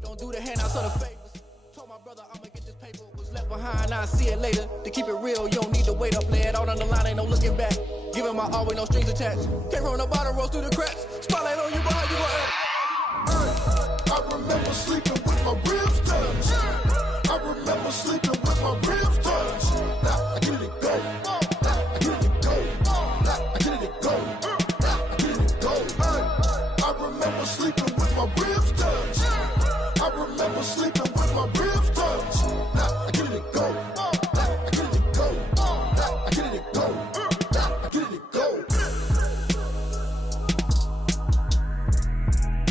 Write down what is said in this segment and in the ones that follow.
Don't do the handouts or the favors. Told my brother I'ma get this paper. Was left behind, I'll see it later. To keep it real, you don't need to wait up. Lay it out on the line, ain't no looking back. Giving my all with no strings attached. Came from the bottom, rose through the cracks. Spotlight on you, but how you gon' act? I remember sleeping with my ribs touched. I remember sleeping with my ribs touched. Now I get it go. I get it go. I get it go. I get it go. I remember sleeping with my ribs touched. I remember sleeping with my ribs touched. Now I get it go. I get it go. I get it go. I get it go.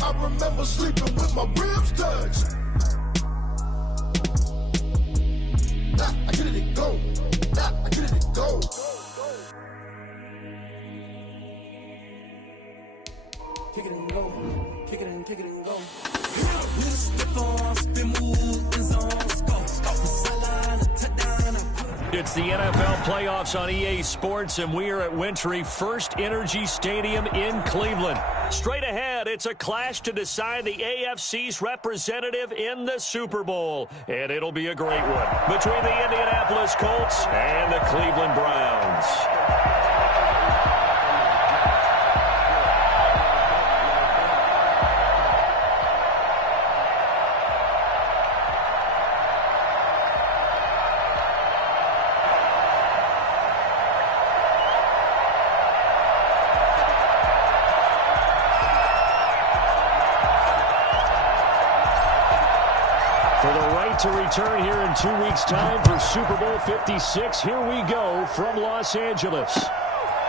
I remember sleeping with my ribs touched. I get it go. I get it go. Kick it and go. Kick it and kick it and go. It's the NFL playoffs on EA Sports, and we are at Wintry First Energy Stadium in Cleveland. Straight ahead, it's a clash to decide the AFC's representative in the Super Bowl, and it'll be a great one between the Indianapolis Colts and the Cleveland Browns. To return here in 2 weeks' time for Super Bowl 56. Here we go from Los Angeles.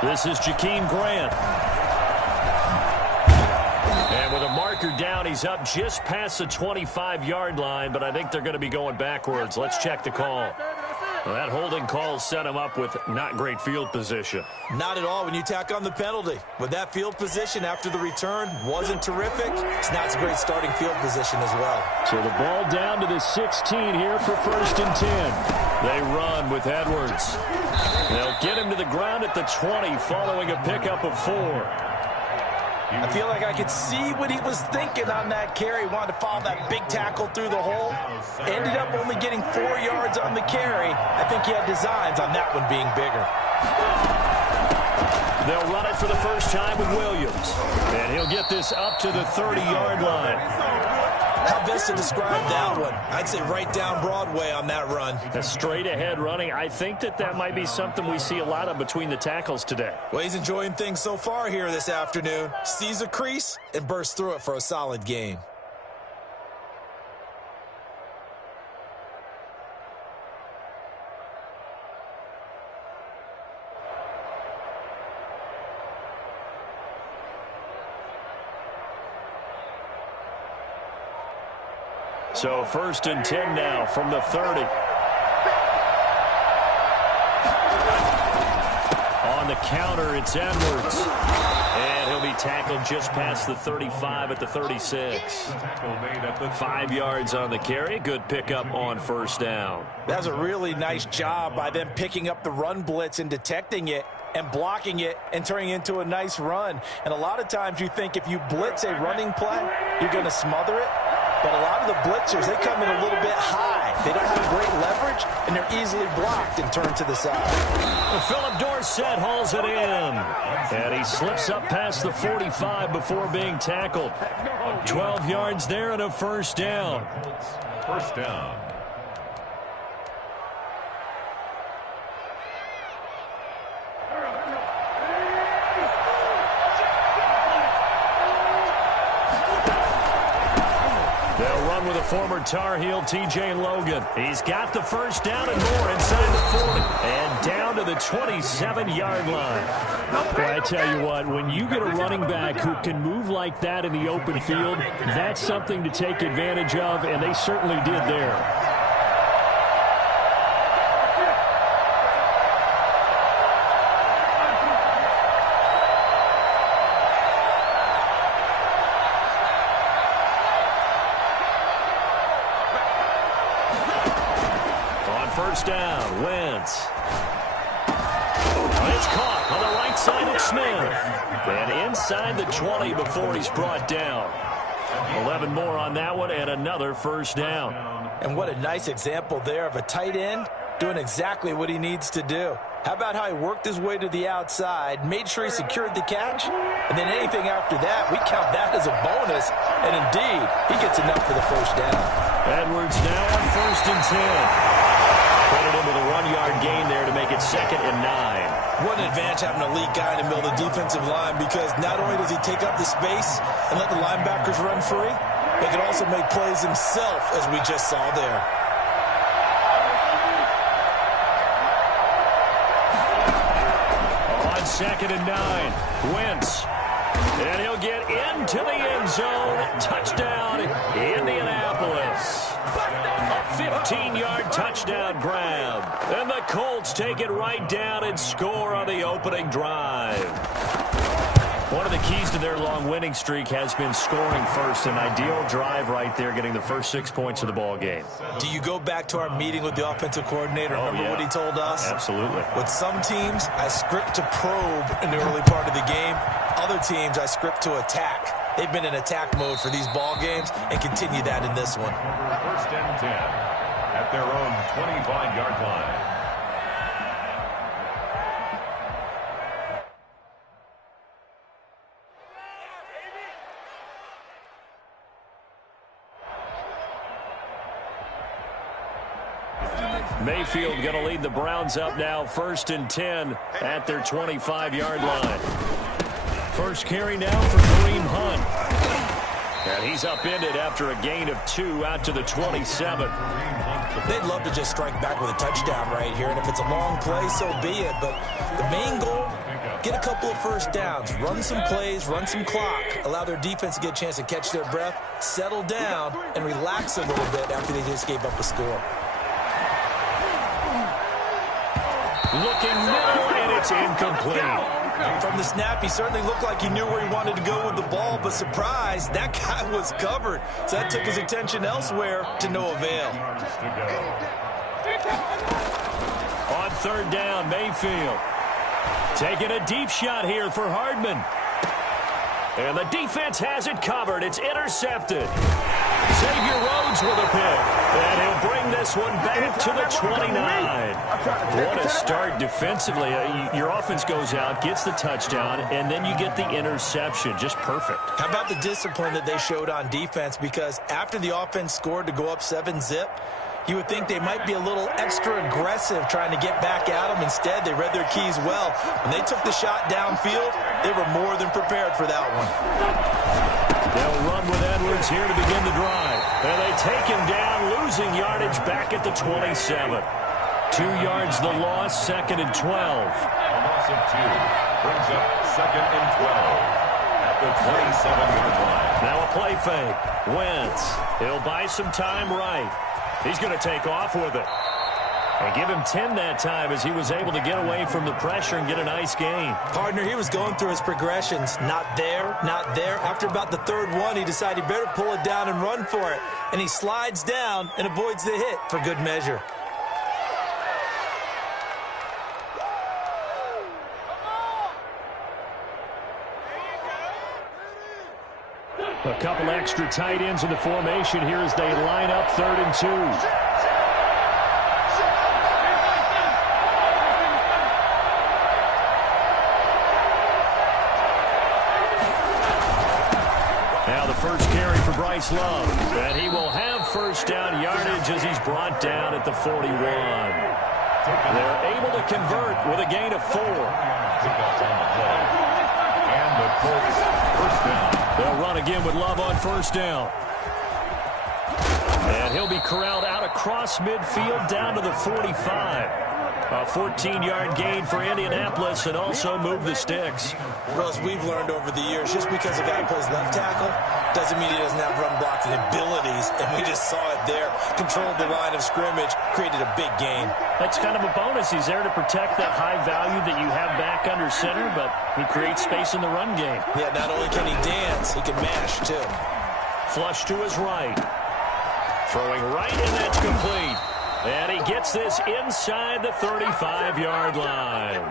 This is Jakeem Grant. And with a marker down, he's up just past the 25-yard line, but I think they're going to be going backwards. Let's check the call. Well, that holding call set him up with not great field position. Not at all when you tack on the penalty. With that field position after the return wasn't terrific, it's not a great starting field position as well. So the ball down to the 16 here for 1st and 10. They run with Edwards. They'll get him to the ground at the 20 following a pickup of 4. I feel like I could see what he was thinking on that carry. Wanted to follow that big tackle through the hole. Ended up only getting 4 yards on the carry. I think he had designs on that one being bigger. They'll run it for the first time with Williams. And he'll get this up to the 30-yard line. How best to describe that one? I'd say right down Broadway on that run. A straight-ahead running. I think that might be something we see a lot of between the tackles today. Well, he's enjoying things so far here this afternoon. Sees a crease and bursts through it for a solid gain. So 1st and 10 now from the 30. On the counter, it's Edwards. And he'll be tackled just past the 35 at the 36. 5 yards on the carry. Good pickup on 1st down. That was a really nice job by them picking up the run blitz and detecting it and blocking it and turning it into a nice run. And a lot of times you think if you blitz a running play, you're going to smother it. But a lot of the blitzers, they come in a little bit high. They don't have great leverage, and they're easily blocked and turned to the side. Philip Dorsett hauls it in. And he slips up past the 45 before being tackled. 12 yards there and a 1st down. 1st down. They'll run with a former Tar Heel, T.J. Logan. He's got the 1st down and more inside the 40. And down to the 27-yard line. Well, I tell you what, when you get a running back who can move like that in the open field, that's something to take advantage of, and they certainly did there. First down, Wentz. It's caught on the right side of Smith. And inside the 20 before he's brought down. 11 more on that one and another first down. And what a nice example there of a tight end doing exactly what he needs to do. How about how he worked his way to the outside, made sure he secured the catch, and then anything after that, we count that as a bonus. And indeed, he gets enough for the first down. Edwards now on 1st and 10. Put it into the 1-yard gain there to make it 2nd and 9. What an advantage having an elite guy in the middle of the defensive line, because not only does he take up the space and let the linebackers run free, he can also make plays himself, as we just saw there. On 2nd and 9, Wentz. And he'll get into the end zone. Touchdown, Indianapolis. A 15-yard touchdown grab. And the Colts take it right down and score on the opening drive. One of the keys to their long winning streak has been scoring first. An ideal drive right there, getting the first 6 points of the ball game. Do you go back to our meeting with the offensive coordinator? Remember what he told us? Absolutely. With some teams, I script to probe in the early part of the game. Other teams, I script to attack. They've been in attack mode for these ball games and continue that in this one. 1st and 10 at their own 25-yard line. Mayfield going to lead the Browns up now, 1st and 10 at their 25-yard line. First carry now for Kareem Hunt. And he's upended after a gain of 2 out to the 27. They'd love to just strike back with a touchdown right here, and if it's a long play, so be it. But the main goal, get a couple of first downs, run some plays, run some clock, allow their defense to get a chance to catch their breath, settle down, and relax a little bit after they just gave up a score. Looking middle, and it's incomplete. From the snap, he certainly looked like he knew where he wanted to go with the ball, but surprise, that guy was covered. So that took his attention elsewhere to no avail. On 3rd down, Mayfield. Taking a deep shot here for Hardman. And the defense has it covered. It's intercepted. Xavier Rhodes with a pick. And he'll bring this one back to the 29. What a start defensively. Your offense goes out, gets the touchdown, and then you get the interception. Just perfect. How about the discipline that they showed on defense? Because after the offense scored to go up 7-zip, you would think they might be a little extra aggressive trying to get back at them. Instead, they read their keys well. When they took the shot downfield, they were more than prepared for that one. They'll run with Edwards here to begin the drive. And they take him down, losing yardage back at the 27. 2 yards the loss, 2nd and 12. A loss of 2 brings up 2nd and 12 at the 27-yard line. Now a play fake. Wentz. He'll buy some time right. He's going to take off with it. And give him 10 that time as he was able to get away from the pressure and get a nice gain. Partner, he was going through his progressions. Not there, not there. After about the 3rd one, he decided he better pull it down and run for it. And he slides down and avoids the hit for good measure. A couple extra tight ends in the formation here as they line up 3rd and 2. Now the first carry for Bryce Love. And he will have first down yardage as he's brought down at the 41. They're able to convert with a gain of 4. And the Colts first down. They'll run again with Love on first down. And he'll be corralled out across midfield down to the 45. A 14-yard gain for Indianapolis and also move the sticks. Russ, we've learned over the years, just because a guy plays left tackle doesn't mean he doesn't have run blocking abilities, and we just saw it there. Controlled the line of scrimmage, created a big gain. That's kind of a bonus. He's there to protect that high value that you have back under center, but he creates space in the run game. Yeah, not only can he dance, he can mash, too. Flush to his right. Throwing right, and that's complete. And he gets this inside the 35-yard line.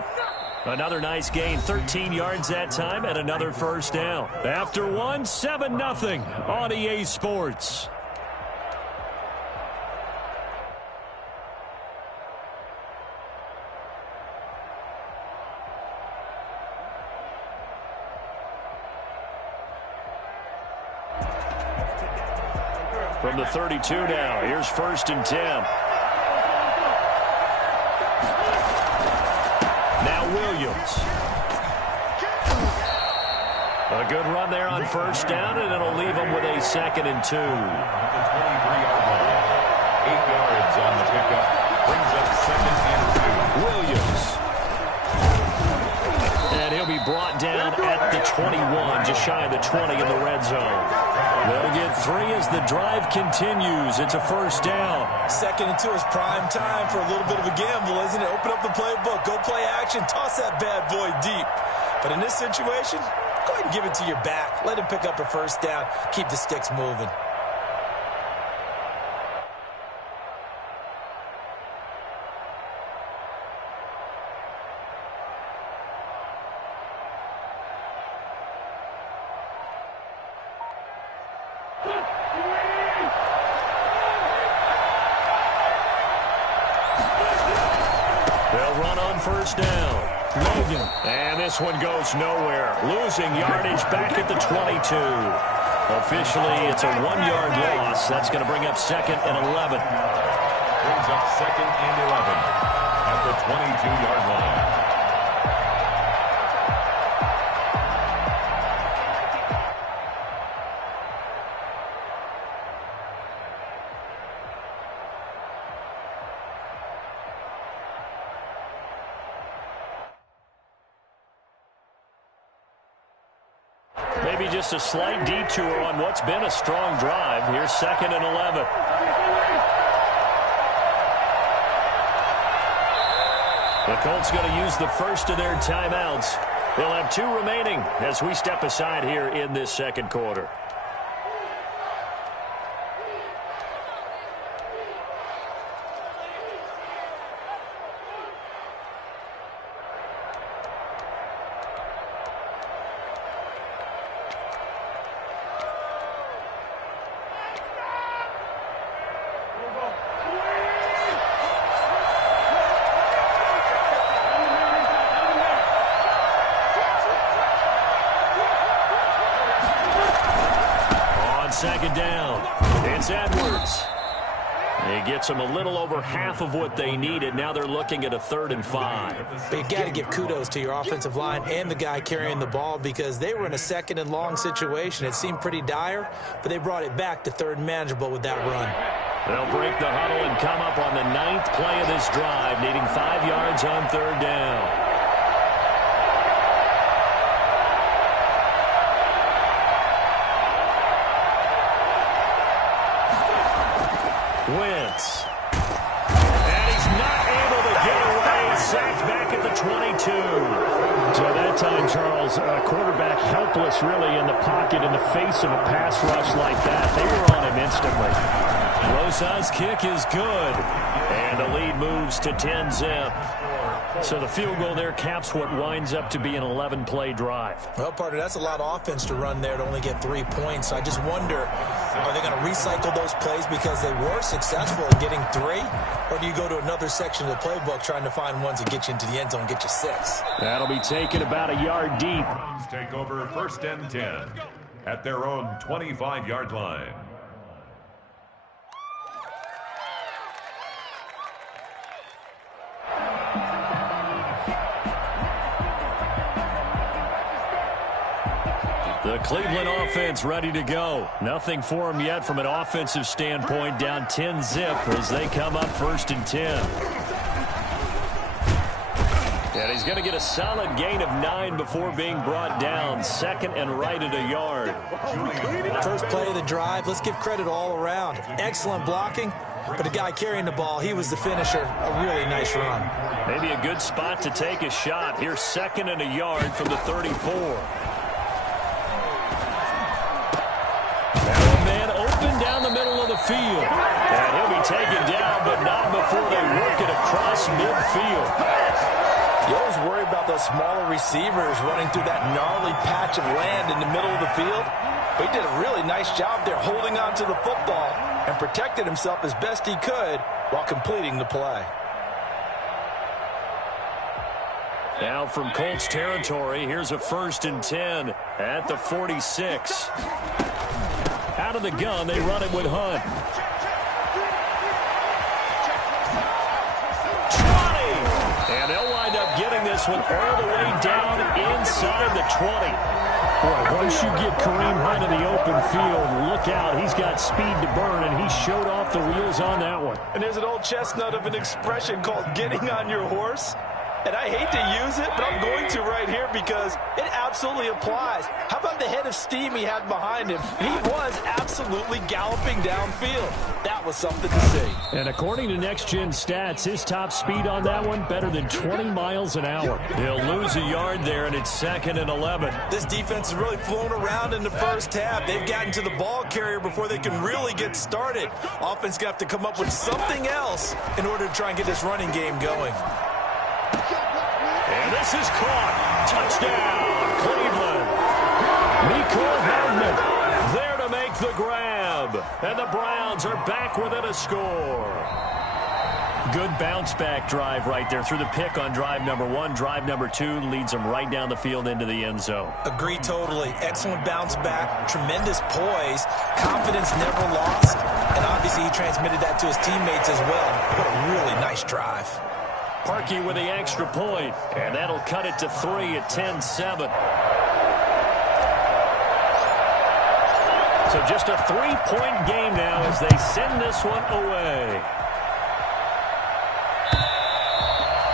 Another nice gain, 13 yards that time, and another first down. After one, 7-0 on EA Sports. From the 32 now, here's 1st and 10. Now Williams. A good run there on 1st down, and it'll leave them with a 2nd and 2. At the 23-yard line. 8 yards on the pickup. Brings up 2nd and 2. Williams. And he'll be brought down at the 21, just shy of the 20 in the red zone. They'll get 3 as the drive continues. It's a 1st down. 2nd and 2 is prime time for a little bit of a gamble, isn't it? Open up the playbook, go play action, toss that bad boy deep. But in this situation, go ahead and give it to your back. Let him pick up a 1st down. Keep the sticks moving. They'll run on 1st down. Logan. And this one goes nowhere. Losing yardage back at the 22. Officially, it's a 1-yard loss. That's going to bring up 2nd and 11. Brings up 2nd and 11 at the 22-yard line. Maybe just a slight detour on what's been a strong drive. Here's 2nd and 11. The Colts going to use the first of their timeouts. They'll have 2 remaining as we step aside here in this 2nd quarter. Second down. It's Edwards. He gets them a little over half of what they needed. Now they're looking at a 3rd and 5. But you got to give kudos to your offensive line and the guy carrying the ball because they were in a 2nd and long situation. It seemed pretty dire, but they brought it back to 3rd and manageable with that run. They'll break the huddle and come up on the 9th play of this drive, needing 5 yards on 3rd down. Wentz. And he's not able to get away. Sacked back at the 22. So that time, Charles, quarterback helpless really in the pocket in the face of a pass rush like that. They were on him instantly. Rosa's kick is good. And the lead moves to 10-zip. So the field goal there caps what winds up to be an 11-play drive. Well, partner, that's a lot of offense to run there to only get 3 points. I just wonder, are they going to recycle those plays because they were successful in getting 3? Or do you go to another section of the playbook trying to find ones that get you into the end zone and get you 6? That'll be taken about a yard deep. Take over 1st and 10 at their own 25-yard line. The Cleveland offense ready to go. Nothing for them yet from an offensive standpoint. Down 10-zip as they come up 1st and 10. And he's going to get a solid gain of 9 before being brought down. 2nd and right at a yard. First play of the drive. Let's give credit all around. Excellent blocking. But the guy carrying the ball, he was the finisher. A really nice run. Maybe a good spot to take a shot. Here's 2nd and a yard from the 34. Down the middle of the field. And he'll be taken down, but not before they work it across midfield. You always worry about those smaller receivers running through that gnarly patch of land in the middle of the field. But he did a really nice job there holding on to the football and protected himself as best he could while completing the play. Now from Colts territory, here's a 1st and 10 at the 46. Out of the gun, they run it with Hunt. 20! And they'll wind up getting this one all the way down inside the 20. Boy, once you get Kareem Hunt in the open field, look out. He's got speed to burn, and he showed off the wheels on that one. And there's an old chestnut of an expression called getting on your horse. And I hate to use it, but I'm going to right here because it absolutely applies. How about the head of steam he had behind him? He was absolutely galloping downfield. That was something to see. And according to Next Gen Stats, his top speed on that one, better than 20 miles an hour. He'll lose a yard there, and it's 2nd and 11. This defense has really flown around in the first half. They've gotten to the ball carrier before they can really get started. Offense got to come up with something else in order to try and get this running game going. And this is caught. Touchdown, Cleveland. Mecole Hardman there to make the grab. And the Browns are back within a score. Good bounce-back drive right there through the pick on drive number 1. Drive number 2 leads them right down the field into the end zone. Agree totally. Excellent bounce back. Tremendous poise. Confidence never lost. And obviously he transmitted that to his teammates as well. What a really nice drive. Parkey with the extra point, and that'll cut it to 3 at 10-7. So just a 3-point game now as they send this one away.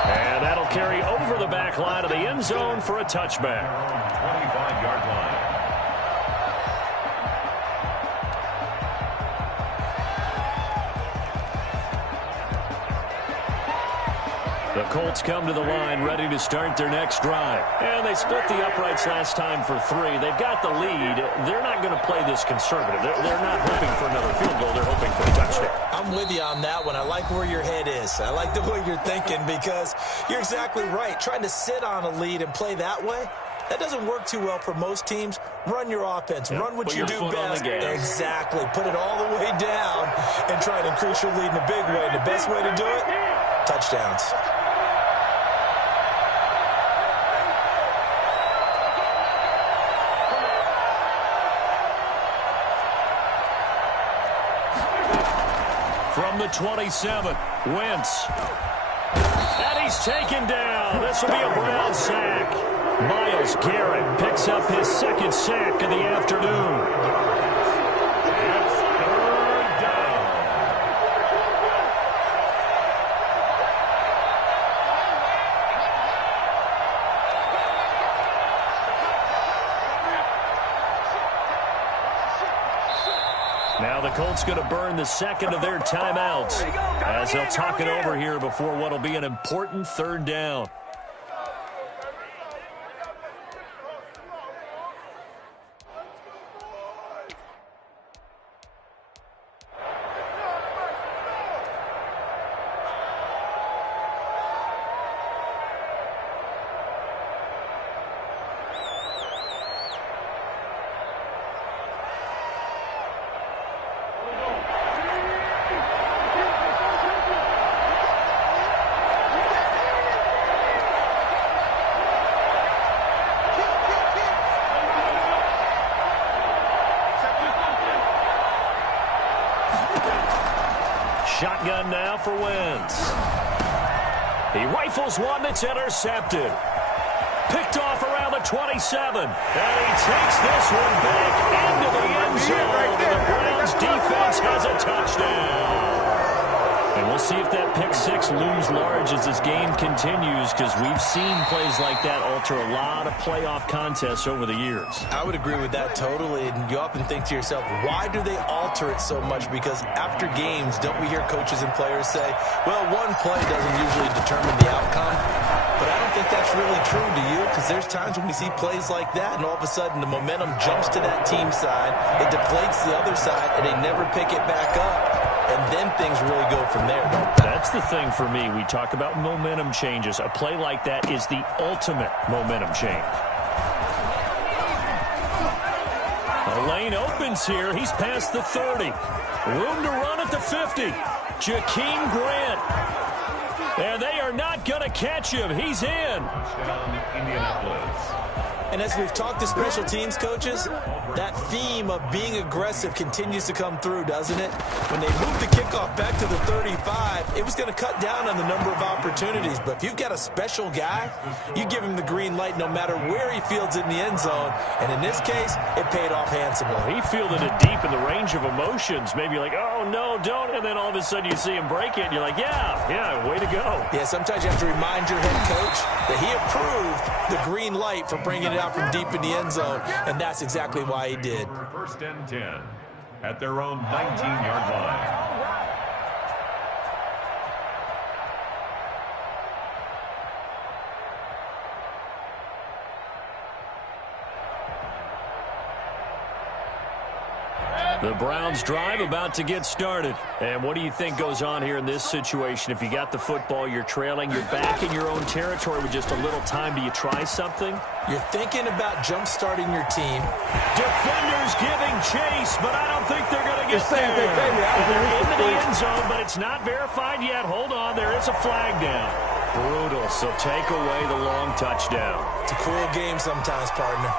And that'll carry over the back line of the end zone for a touchback. 25-yard line. The Colts come to the line ready to start their next drive. And they split the uprights last time for 3. They've got the lead. They're not going to play this conservative. They're not hoping for another field goal. They're hoping for a touchdown. I'm with you on that one. I like where your head is. I like the way you're thinking because you're exactly right. Trying to sit on a lead and play that way, that doesn't work too well for most teams. Run your offense. Yep. Run what you do best. Exactly. Put it all the way down and try to increase your lead in a big way. And the best way to do it, touchdowns. From the 27, Wentz. And he's taken down. This will be a Brown sack. Myles Garrett picks up his 2nd sack of the afternoon. It's 3rd down. Now the Colts going to burn the 2nd of their timeouts as they'll talk it over here before what will be an important 3rd down. Shotgun now for Wentz. He rifles one that's intercepted. Picked off around the 27. And he takes this one back into the end zone. And the Browns defense has a touchdown. And we'll see if that pick 6 looms large as this game continues, because we've seen plays like that alter a lot of playoff contests over the years. I would agree with that totally. And you often think to yourself, why do they alter it so much? Because after games, don't we hear coaches and players say, well, one play doesn't usually determine the outcome? But I don't think that's really true, do you? Because there's times when we see plays like that, and all of a sudden the momentum jumps to that team side, it deflates the other side, and they never pick it back up. And then things really go from there, don't they? That's the thing for me. We talk about momentum changes. A play like that is the ultimate momentum change. The lane opens here. He's past the 30. Room to run at the 50. Jakeem Grant. And they are not going to catch him. He's in. Touchdown, Indianapolis. And as we've talked to special teams coaches, that theme of being aggressive continues to come through, doesn't it? When they moved the kickoff back to the 35, it was going to cut down on the number of opportunities. But if you've got a special guy, you give him the green light no matter where he fields it in the end zone. And in this case, it paid off handsomely. He fielded it deep in the range of emotions. Maybe like, oh, no, don't. And then all of a sudden you see him break it. And you're like, yeah, way to go. Yeah, sometimes you have to remind your head coach that he approved the green light for bringing it out from deep in the end zone. And that's exactly why he did. First and 10 at their own 19-yard line. The Browns drive about to get started. And what do you think goes on here in this situation? If you got the football, you're trailing, you're back in your own territory with just a little time. Do you try something? You're thinking about jump-starting your team. Defenders giving chase, but I don't think they're going to get there. They're into the end zone, but it's not verified yet. Hold on, there is a flag down. Brutal, so take away the long touchdown. It's a cruel game sometimes, partner.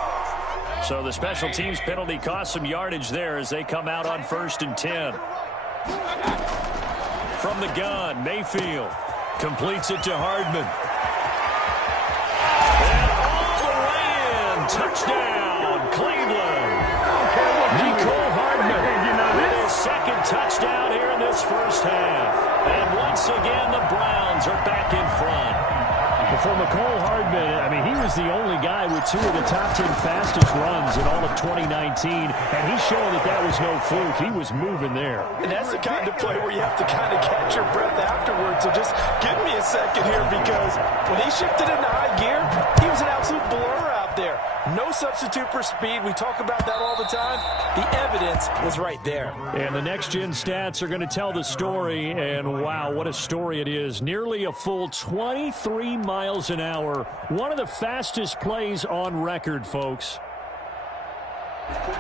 So the special teams penalty cost some yardage there as they come out on 1st and 10. From the gun, Mayfield completes it to Hardman. And all the way in. Touchdown, Cleveland. Nicole Hardman with his second touchdown here in this first half. And once again, the Browns are back in front. For McCole Hardman, I mean, he was the only guy with 2 of the top 10 fastest runs in all of 2019, and he's showing that that was no fluke. He was moving there. And that's the kind of play where you have to kind of catch your breath afterwards. So just give me a second here, because when he shifted into high gear, he was an absolute blur out there. No substitute for speed. We talk about that all the time. The evidence was right there. And the next-gen stats are going to tell the story, and wow, what a story it is. Nearly a full 23 miles an hour. One of the fastest plays on record, folks.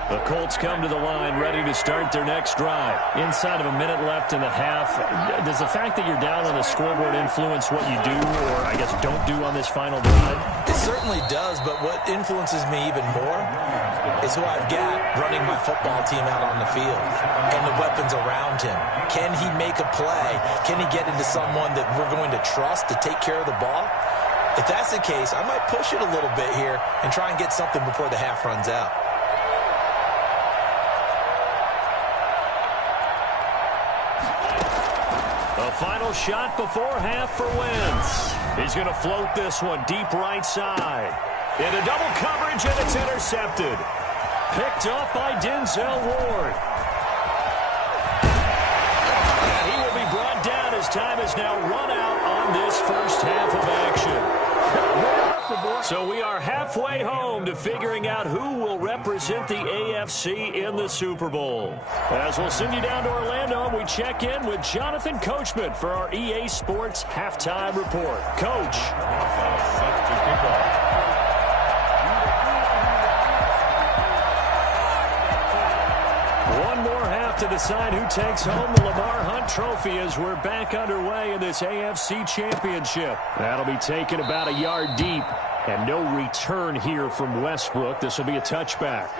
The Colts come to the line ready to start their next drive. Inside of a minute left in the half, does the fact that you're down on the scoreboard influence what you do, or I guess don't do on this final drive? It certainly does, but what influences me even more is who I've got running my football team out on the field and the weapons around him. Can he make a play? Can he get into someone that we're going to trust to take care of the ball? If that's the case, I might push it a little bit here and try and get something before the half runs out. A final shot before half for Wentz. He's going to float this one deep right side. Into double coverage, and it's intercepted. Picked up by Denzel Ward. And he will be brought down as time is now run out on this first half of action. So we are halfway home to figuring out who will represent the AFC in the Super Bowl. As we'll send you down to Orlando, we check in with Jonathan Coachman for our EA Sports Halftime Report. Coach. Set to kick off. One more half to decide who takes home the Lamar Hunt Trophy as we're back underway in this AFC Championship. That'll be taken about a yard deep, and no return here from Westbrook. This will be a touchback.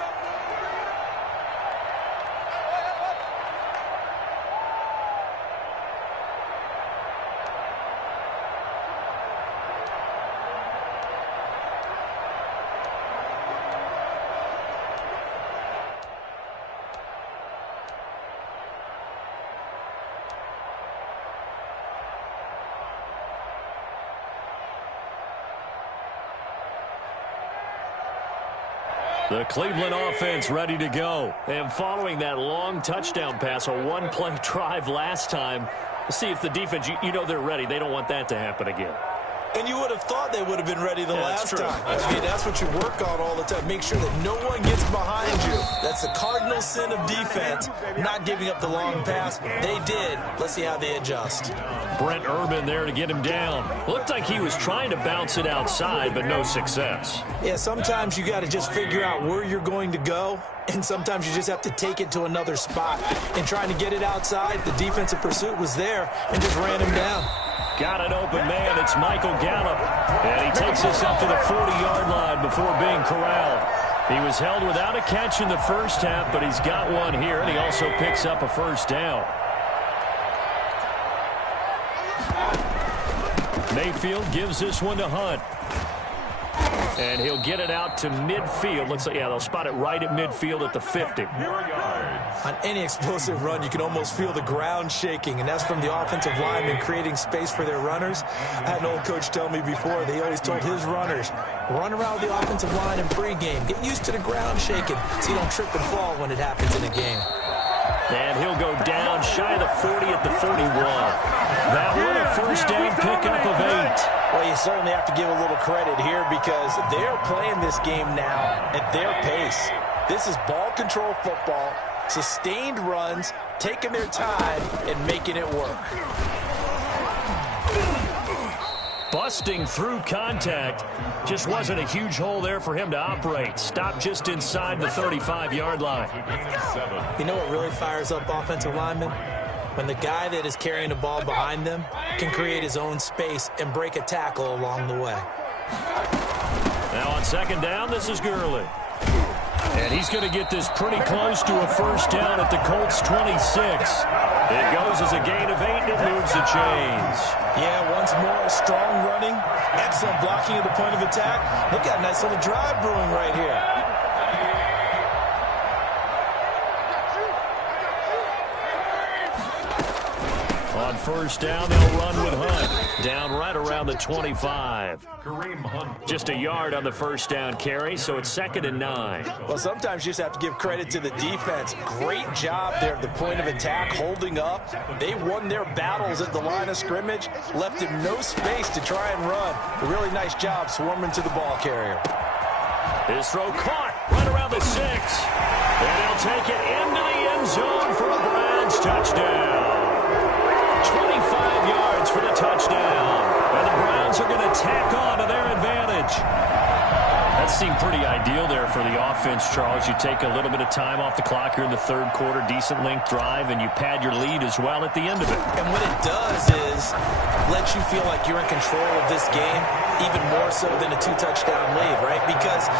The Cleveland offense ready to go. And following that long touchdown pass, a one-play drive last time, let's see if the defense, you know they're ready. They don't want that to happen again. And you would have thought they would have been ready the last time. I mean, that's what you work on all the time. Make sure that no one gets behind you. That's the cardinal sin of defense, not giving up the long pass. They did. Let's see how they adjust. Brent Urban there to get him down. Looked like he was trying to bounce it outside, but no success. Yeah, sometimes you got to just figure out where you're going to go, and sometimes you just have to take it to another spot. And trying to get it outside, the defensive pursuit was there and just ran him down. Got an open man. It's Michael Gallup. And he takes us up to the 40-yard line before being corralled. He was held without a catch in the first half, but he's got one here, and he also picks up a first down. Mayfield gives this one to Hunt. And he'll get it out to midfield. Looks like, yeah, they'll spot it right at midfield at the 50. On any explosive run, you can almost feel the ground shaking, and that's from the offensive linemen creating space for their runners. I had an old coach tell me before, they always told his runners, run around the offensive line in pregame. Get used to the ground shaking so you don't trip and fall when it happens in a game. And he'll go down shy of the 40 at the 41. That one a first down pickup of 8. Well, you certainly have to give a little credit here because they're playing this game now at their pace. This is ball control football, sustained runs, taking their time and making it work. Busting through contact. Just wasn't a huge hole there for him to operate. Stopped just inside the 35-yard line. You know what really fires up offensive linemen? When the guy that is carrying the ball behind them can create his own space and break a tackle along the way. Now on second down, this is Gurley. And he's going to get this pretty close to a first down at the Colts 26. It goes as a gain of 8, and it moves the chains. Yeah, once more, strong running, excellent blocking at the point of attack. They've got a nice little drive brewing right here. On first down, they'll run with Hunt. Down right around the 25. Just a yard on the first down carry, so it's 2nd and 9. Well, sometimes you just have to give credit to the defense. Great job there at the point of attack, holding up. They won their battles at the line of scrimmage, left him no space to try and run. A really nice job swarming to the ball carrier. His throw caught right around the 6. And he'll take it into the end zone for a Browns touchdown. 25 yards for the touchdown. And the Browns are going to tack on to their advantage. That seemed pretty ideal there for the offense, Charles. You take a little bit of time off the clock here in the third quarter, decent length drive, and you pad your lead as well at the end of it. And what it does is let you feel like you're in control of this game, even more so than a 2-touchdown lead, right? Because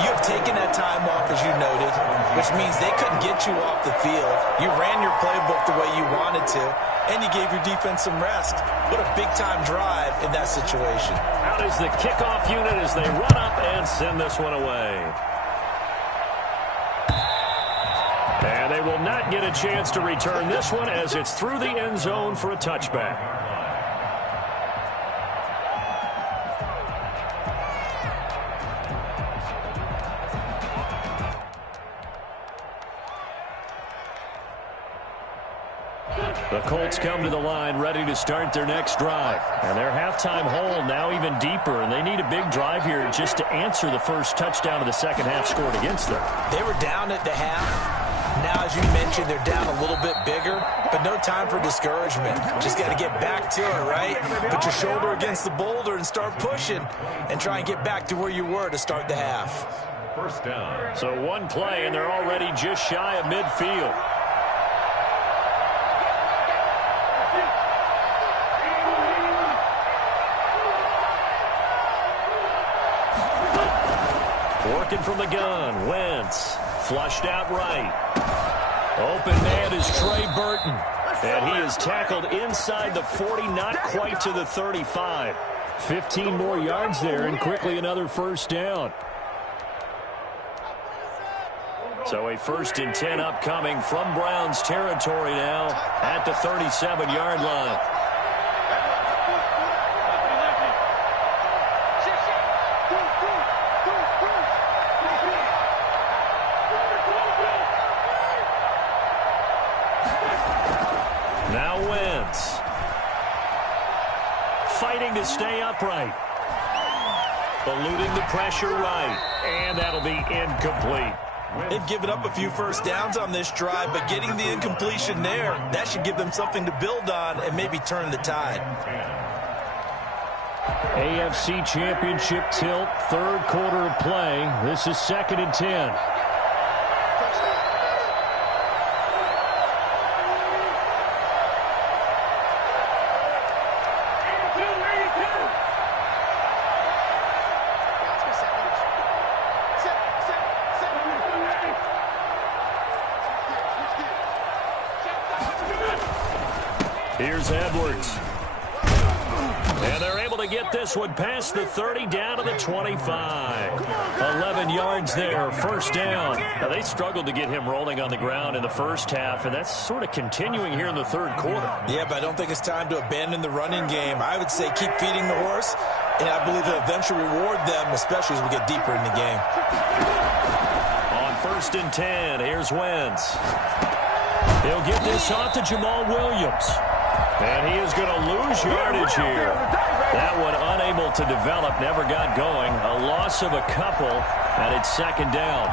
you have taken that time off, as you noted, which means they couldn't get you off the field. You ran your playbook the way you wanted to, and you gave your defense some rest. What a big-time drive in that situation. Out is the kickoff unit as they run up and send this one away. And they will not get a chance to return this one as it's through the end zone for a touchback. The Colts come to the line ready to start their next drive. And their halftime hole now even deeper, and they need a big drive here just to answer the first touchdown of the second half scored against them. They were down at the half. Now, as you mentioned, they're down a little bit bigger, but no time for discouragement. Just got to get back to it, right? Put your shoulder against the boulder and start pushing and try and get back to where you were to start the half. First down. So one play, and they're already just shy of midfield. Working from the gun, Wentz, flushed out right. Open man is Trey Burton, and he is tackled inside the 40, not quite to the 35. 15 more yards there, and quickly another first down. So a 1st and 10 upcoming from Browns territory now at the 37-yard line. fighting to stay upright. Eluding the pressure right. And that'll be incomplete. They've given up a few first downs on this drive, but getting the incompletion there, that should give them something to build on and maybe turn the tide. AFC Championship tilt, third quarter of play. This is 2nd and 10. Here's Edwards. And they're able to get this one past the 30 down to the 25. 11 yards there, first down. Now, they struggled to get him rolling on the ground in the first half, and that's sort of continuing here in the third quarter. Yeah, but I don't think it's time to abandon the running game. I would say keep feeding the horse, and I believe they'll eventually reward them, especially as we get deeper in the game. On 1st and 10, here's Wentz. He'll get this off to Jamal Williams. And he is going to lose yardage here. That one unable to develop, never got going. A loss of a couple, and it's 2nd down.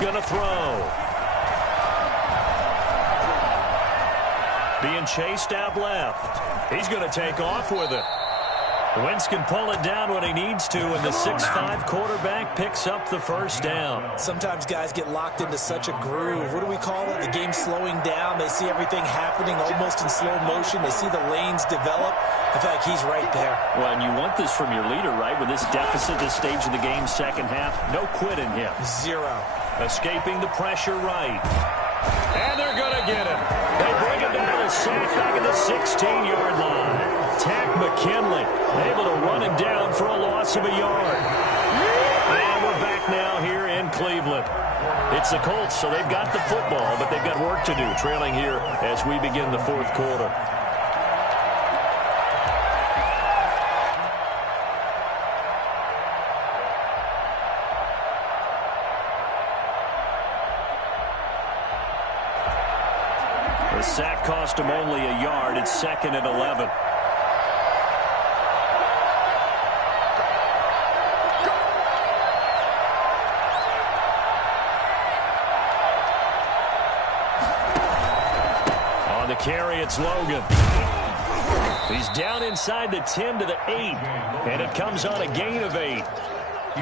Going to throw. Being chased out left. He's going to take off with it. Wentz can pull it down when he needs to, and the 6'5" quarterback picks up the first down. Sometimes guys get locked into such a groove. What do we call it? The game's slowing down. They see everything happening almost in slow motion. They see the lanes develop. I feel like he's right there. Well, and you want this from your leader, right? With this deficit, this stage of the game, second half, no quit in him. Zero. Escaping the pressure right. And they're going to get him. They bring him down to sack back at the 16-yard line. Tack McKinley able to run him down for a loss of a yard. And we're back now here in Cleveland. It's the Colts, so they've got the football, but they've got work to do, trailing here as we begin the fourth quarter. The sack cost him only a yard. It's 2nd and 11. On the carry, it's Logan. He's down inside the 10 to the 8, and it comes on a gain of 8.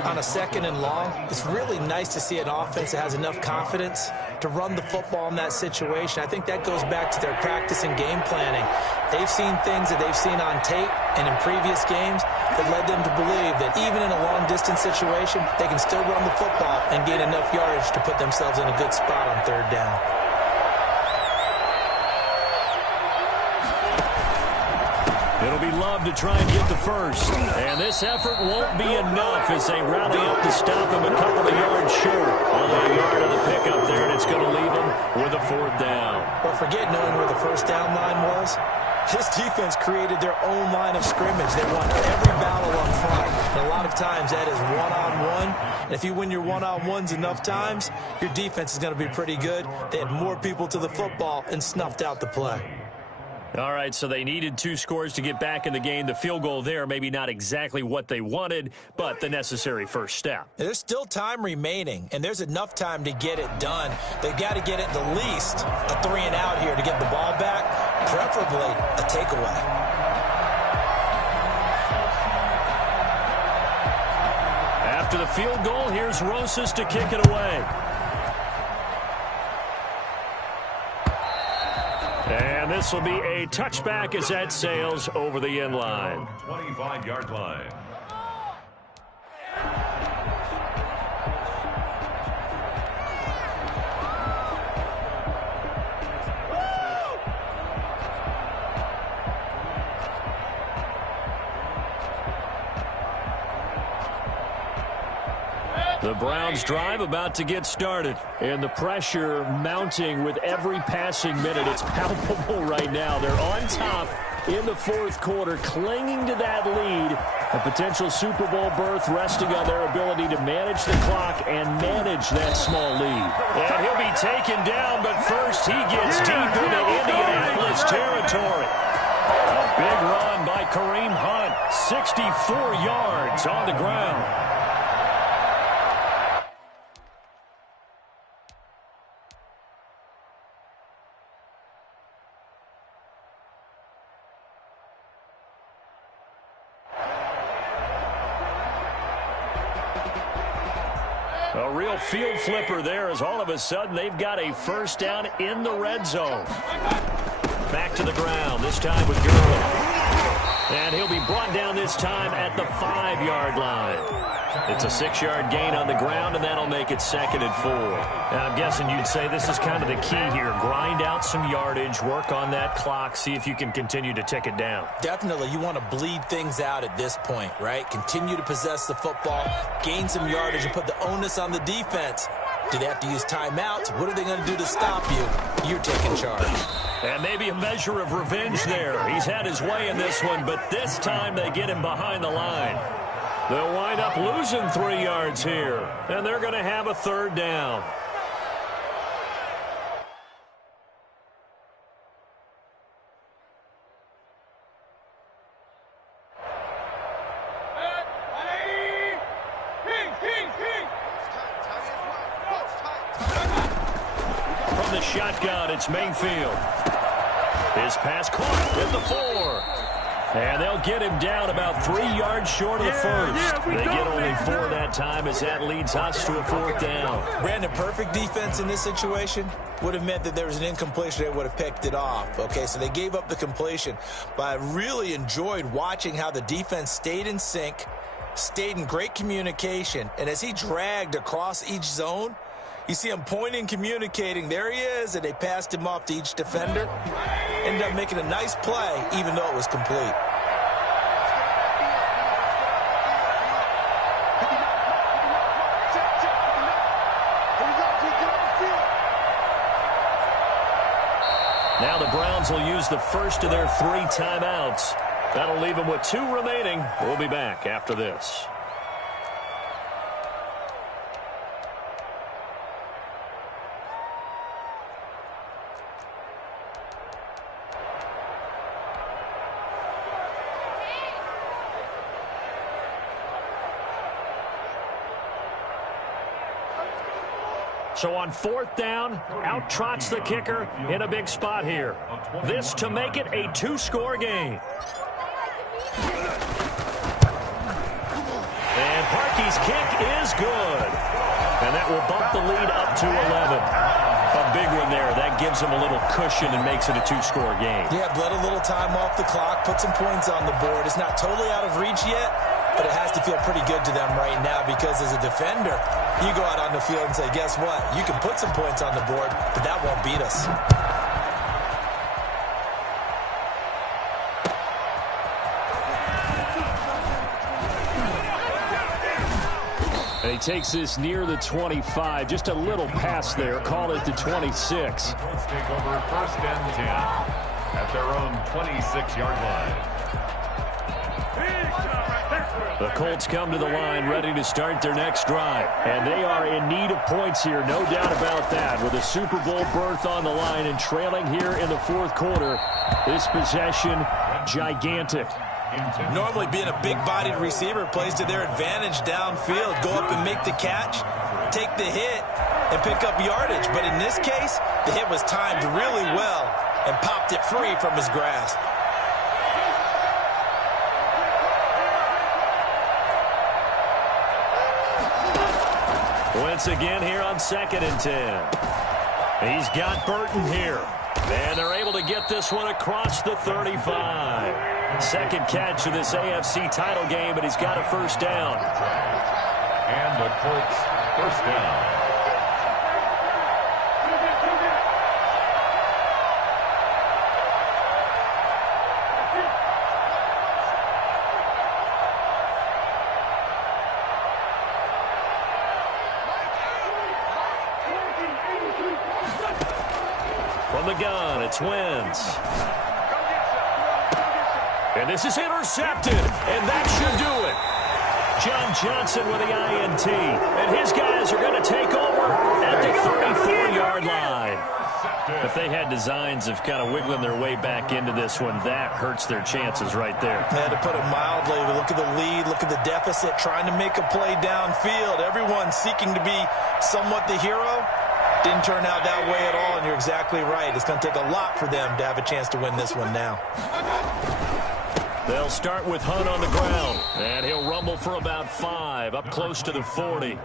On a 2nd and long, it's really nice to see an offense that has enough confidence to run the football in that situation. I think that goes back to their practice and game planning. They've seen things that they've seen on tape and in previous games that led them to believe that even in a long-distance situation, they can still run the football and gain enough yardage to put themselves in a good spot on 3rd down. It'll be Love to try and get the first. And this effort won't be enough as they rally up to stop him a couple of yards short. Only a yard of the pickup there, and it's going to leave him with a 4th down. Well, forget knowing where the first down line was. This defense created their own line of scrimmage. They won every battle up front. And a lot of times that is one-on-one. And if you win your one-on-ones enough times, your defense is going to be pretty good. They had more people to the football and snuffed out the play. All right, so they needed 2 scores to get back in the game. The field goal there, maybe not exactly what they wanted, but the necessary first step. There's still time remaining, and there's enough time to get it done. They've got to get it at least a 3-and-out here to get the ball back, preferably a takeaway. After the field goal, here's Rosas to kick it away. And this will be a touchback as that sails over the end line. 25-yard line. The Browns drive about to get started. And the pressure mounting with every passing minute. It's palpable right now. They're on top in the fourth quarter, clinging to that lead. A potential Super Bowl berth resting on their ability to manage the clock and manage that small lead. And he'll be taken down, but first he gets deep into Indianapolis territory. A big run by Kareem Hunt, 64 yards on the ground. A real field flipper there as all of a sudden they've got a first down in the red zone. Back to the ground, this time with Gurley. And he'll be brought down this time at the 5-yard line. It's a 6-yard gain on the ground, and that'll make it 2nd and 4. And I'm guessing you'd say this is kind of the key here. Grind out some yardage, work on that clock, see if you can continue to tick it down. Definitely, you want to bleed things out at this point, right? Continue to possess the football, gain some yardage, and put the onus on the defense. Do they have to use timeouts? What are they going to do to stop you? You're taking charge. And maybe a measure of revenge there. He's had his way in this one, but this time they get him behind the line. They'll wind up losing 3 yards here, and they're going to have a 3rd down. From the shotgun, it's Mayfield. His pass caught at the 4. And they'll get him down about 3 yards short of the first. They get only 4 that time as that leads us to a 4th down. Brandon, perfect defense in this situation would have meant that there was an incompletion. They would have picked it off. Okay, so they gave up the completion. But I really enjoyed watching how the defense stayed in sync, stayed in great communication. And as he dragged across each zone, you see him pointing, communicating. There he is, and they passed him off to each defender. Ended up making a nice play, even though it was complete. Now the Browns will use the first of their 3 timeouts. That'll leave them with 2 remaining. We'll be back after this. So on 4th down, out trots the kicker in a big spot here. This to make it a 2-score game. And Parkey's kick is good. And that will bump the lead up to 11. A big one there. That gives them a little cushion and makes it a 2-score game. Yeah, let a little time off the clock, put some points on the board. It's not totally out of reach yet, but it has to feel pretty good to them right now because as a defender, you go out on the field and say, guess what? You can put some points on the board, but that won't beat us. And he takes this near the 25. Just a little pass there. Call it the 26. Let's take over 1st and 10 at their own 26-yard line. The Colts come to the line ready to start their next drive. And they are in need of points here, no doubt about that. With a Super Bowl berth on the line and trailing here in the 4th quarter, this possession gigantic. Normally being a big-bodied receiver plays to their advantage downfield. Go up and make the catch, take the hit, and pick up yardage. But in this case, the hit was timed really well and popped it free from his grasp. Once again here on 2nd and 10. He's got Burton here. And they're able to get this one across the 35. Second catch of this AFC title game, and he's got a 1st down. And the Colts 1st down. From the gun, it's Wentz. And this is intercepted, and that should do it. John Johnson with the INT, and his guys are going to take over at the 34-yard line. If they had designs of kind of wiggling their way back into this one, that hurts their chances right there. Yeah, to put it mildly, look at the lead, look at the deficit, trying to make a play downfield. Everyone seeking to be somewhat the hero. Didn't turn out that way at all, and you're exactly right. It's going to take a lot for them to have a chance to win this one now. They'll start with Hunt on the ground, and he'll rumble for about 5, up close to the 40.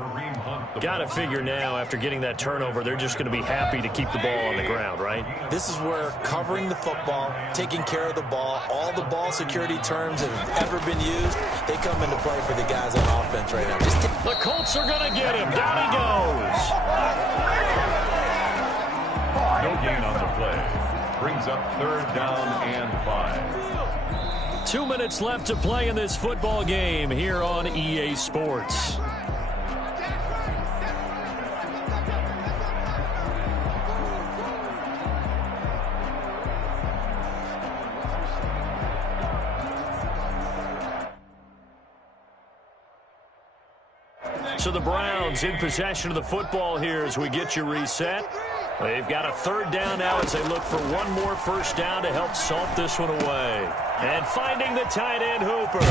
Got to figure now, after getting that turnover, they're just going to be happy to keep the ball on the ground, right? This is where covering the football, taking care of the ball, all the ball security terms that have ever been used, they come into play for the guys on offense right now. The Colts are going to get him. Down he goes. No gain on the play. Brings up 3rd down and 5. 2 minutes left to play in this football game here on EA Sports. So the Browns in possession of the football here as we get you reset. They've got a 3rd down now as they look for one more first down to help salt this one away. And finding the tight end, Hooper.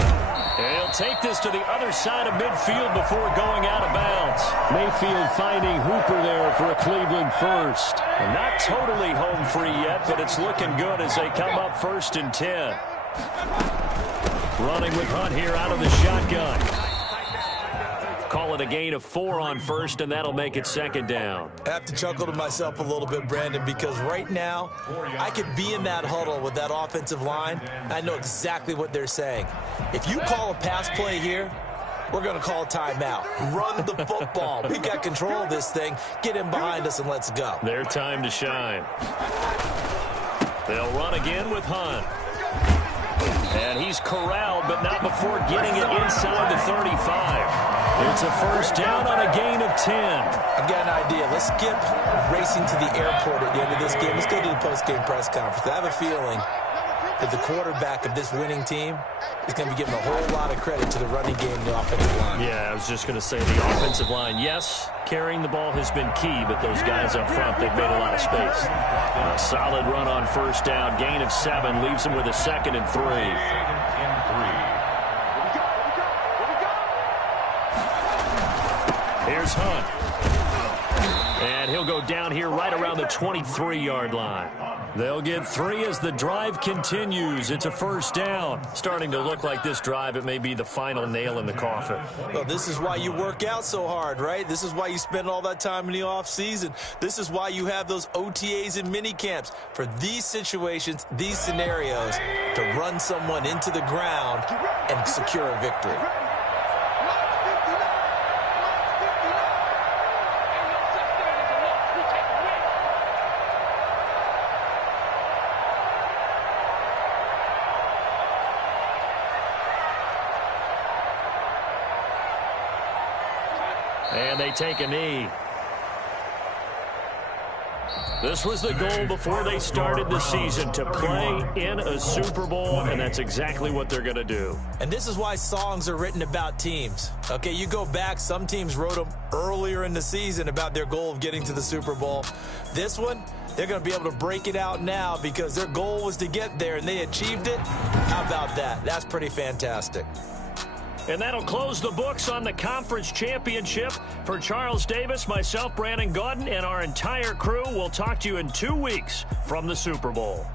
He'll take this to the other side of midfield before going out of bounds. Mayfield finding Hooper there for a Cleveland first. Not totally home free yet, but it's looking good as they come up 1st and 10. Running with Hunt here out of the shotgun. Call it a gain of 4 on 1st, and that'll make it 2nd down. I have to chuckle to myself a little bit, Brandon, because right now I could be in that huddle with that offensive line. I know exactly what they're saying. If you call a pass play here, we're going to call a timeout. Run the football. We got control of this thing. Get in behind us and let's go. Their time to shine. They'll run again with Hunt. And he's corralled, but not before getting it inside the 35. It's a first down on a gain of 10. I've got an idea. Let's skip racing to the airport at the end of this game. Let's go to the post-game press conference. I have a feeling that the quarterback of this winning team is going to be giving a whole lot of credit to the running game and the offensive line. Yeah, I was just going to say the offensive line. Yes, carrying the ball has been key, but those guys up front, they've made a lot of space. A solid run on first down. Gain of 7 leaves them with a 2nd and 3. Here's Hunt. And he'll go down here right around the 23-yard line. They'll get 3 as the drive continues. It's a first down. Starting to look like this drive, it may be the final nail in the coffin. Well, this is why you work out so hard, right? This is why you spend all that time in the offseason. This is why you have those OTAs and mini camps for these situations, these scenarios, to run someone into the ground and secure a victory. And they take a knee. This was the goal before they started the season, to play in a Super Bowl, and that's exactly what they're going to do. And this is why songs are written about teams. Okay, you go back, some teams wrote them earlier in the season about their goal of getting to the Super Bowl. This one, they're going to be able to break it out now because their goal was to get there, and they achieved it. How about that? That's pretty fantastic. And that'll close the books on the conference championship. For Charles Davis, myself, Brandon Gaudin, and our entire crew, we'll talk to you in 2 weeks from the Super Bowl.